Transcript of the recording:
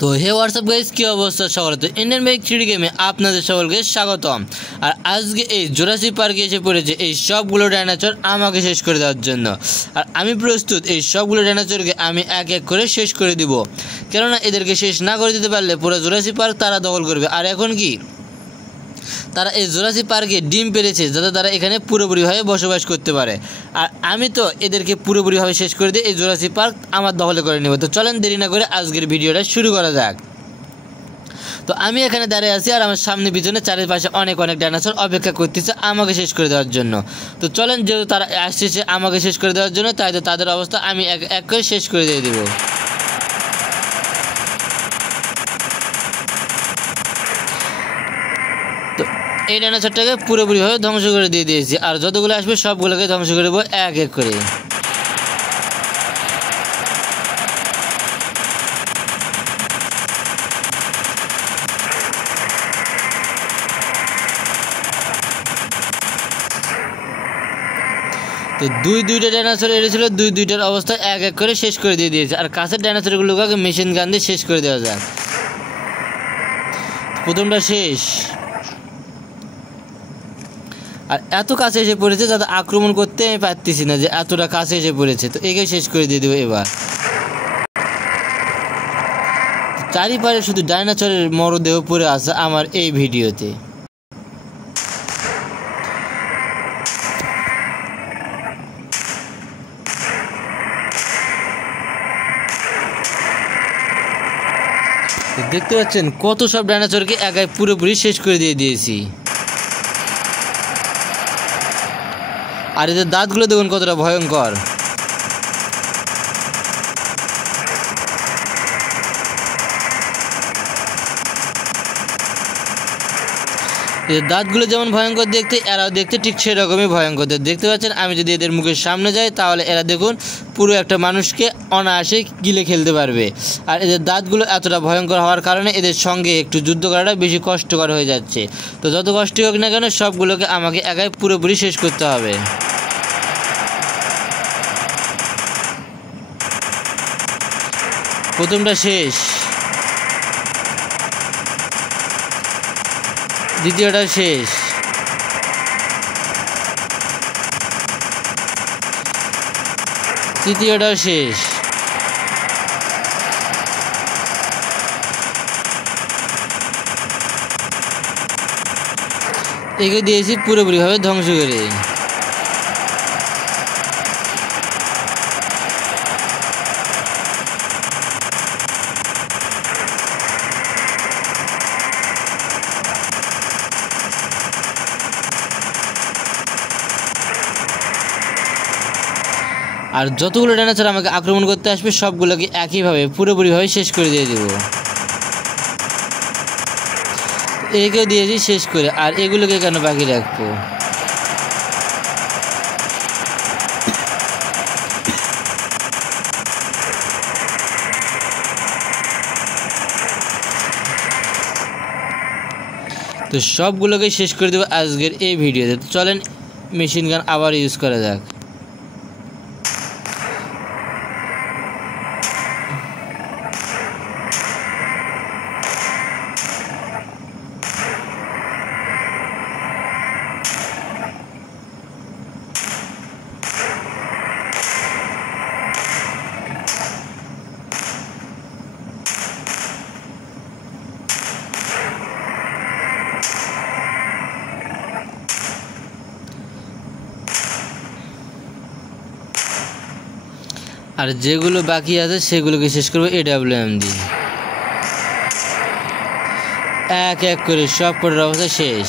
তো হে WhatsApp guys, কি অবস্থা সকলে? তো ইন্ডিয়ান বাইক 3D গেমে আপনাদের সকলকে স্বাগতম। আর আজকে এই জুরাসিক পার্কে এসে পড়েছে এই সবগুলো ডাইনোসর আমাকে শেষ করে দেওয়ার জন্য। আর আমি প্রস্তুত এই সবগুলো ডাইনোসরকে আমি এক এক করে শেষ করে দিব, কেননা এদেরকে শেষ না করে দিতে পারলে পুরো জুরাসিক পার্ক তারা দখল করবে। আর এখন কি তারা এই জুরাসিক পার্কে ডিম পেরেছে, যাতে তারা এখানে পুরোপুরিভাবে বসবাস করতে পারে। আর আমি তো এদেরকে পুরোপুরিভাবে শেষ করে দিয়ে এই জুরাসিক পার্ক আমার দখলে করে নেব। তো চলেন দেরি না করে আজকের ভিডিওটা শুরু করা যাক। তো আমি এখানে দাঁড়িয়ে আছি আর আমার সামনে পিছনে চারিপাশে অনেক ডাইনোসর অপেক্ষা করতেছে আমাকে শেষ করে দেওয়ার জন্য। তো চলেন, যেহেতু তারা আসছে আমাকে শেষ করে দেওয়ার জন্য, তাই তো তাদের অবস্থা আমি এক এক করে শেষ করে দিয়ে দেবো। তো এই ডাইনোসরটাকে পুরোপুরিভাবে ধ্বংস করে দিয়ে দিয়েছি, আর যতগুলো আসবে সবগুলোকে ধ্বংস করে দেবো এক এক করে। তো দুইটা ডাইনোসর এসেছিল, দুইটার অবস্থা এক এক করে শেষ করে দিয়ে দিয়েছে। আর কাছের ডাইনোসরগুলোকে মেশিন গান দিয়ে শেষ করে দেওয়া যাক। প্রথমটা শেষ, আর এত কাছে এসে পড়েছে যাতে আক্রমণ করতে আমি পারতেছি না, যে এতটা কাছে এসে পড়েছে। তো একে শেষ করে দিয়ে দেবো এবার। চারিপাশে শুধু ডাইনোসরের মরদেহ পড়ে আছে আমার এই ভিডিওতে। দেখতে পাচ্ছেন কত সব ডাইনোসরকে একাই পুরোপুরি শেষ করে দিয়ে দিয়েছি। আর এদের দাঁতগুলো দেখুন কতটা ভয়ঙ্কর। এদের দাঁতগুলো যেমন ভয়ঙ্কর দেখতে, এরাও দেখতে ঠিক সেরকমই ভয়ঙ্কর। দেখতে পাচ্ছেন আমি যদি এদের মুখের সামনে যাই তাহলে এরা দেখুন পুরো একটা মানুষকে অনায়াসে গিলে খেলতে পারবে। আর এদের দাঁতগুলো এতটা ভয়ঙ্কর হওয়ার কারণে এদের সঙ্গে একটু যুদ্ধ করাটা বেশি কষ্টকর হয়ে যাচ্ছে। তো যত কষ্টই হোক না কেন সবগুলোকে আমাকে একাই পুরোপুরি শেষ করতে হবে। প্রথমটা শেষ, দ্বিতীয়টা শেষ, তৃতীয়টাও শেষ, একে দিয়েছি পুরোপুরিভাবে ধ্বংস করে। আর যতগুলো ডাইনোসর আমাকে আক্রমণ করতে আসবে সবগুলোকে একইভাবে পুরোপুরিভাবে শেষ করে দিয়ে দেবো। একেও দিয়েছি শেষ করে, আর এগুলোকে কেন বাকি রাখবো? তো সবগুলোকে শেষ করে দেবো আজকের এই ভিডিওতে। তো চলেন মেশিন গান আবার ইউজ করা যাক। আর যেগুলো বাকি আছে সেগুলোকে শেষ করবো AWM দিয়ে। এক এক করে সব কটার অবস্থা শেষ।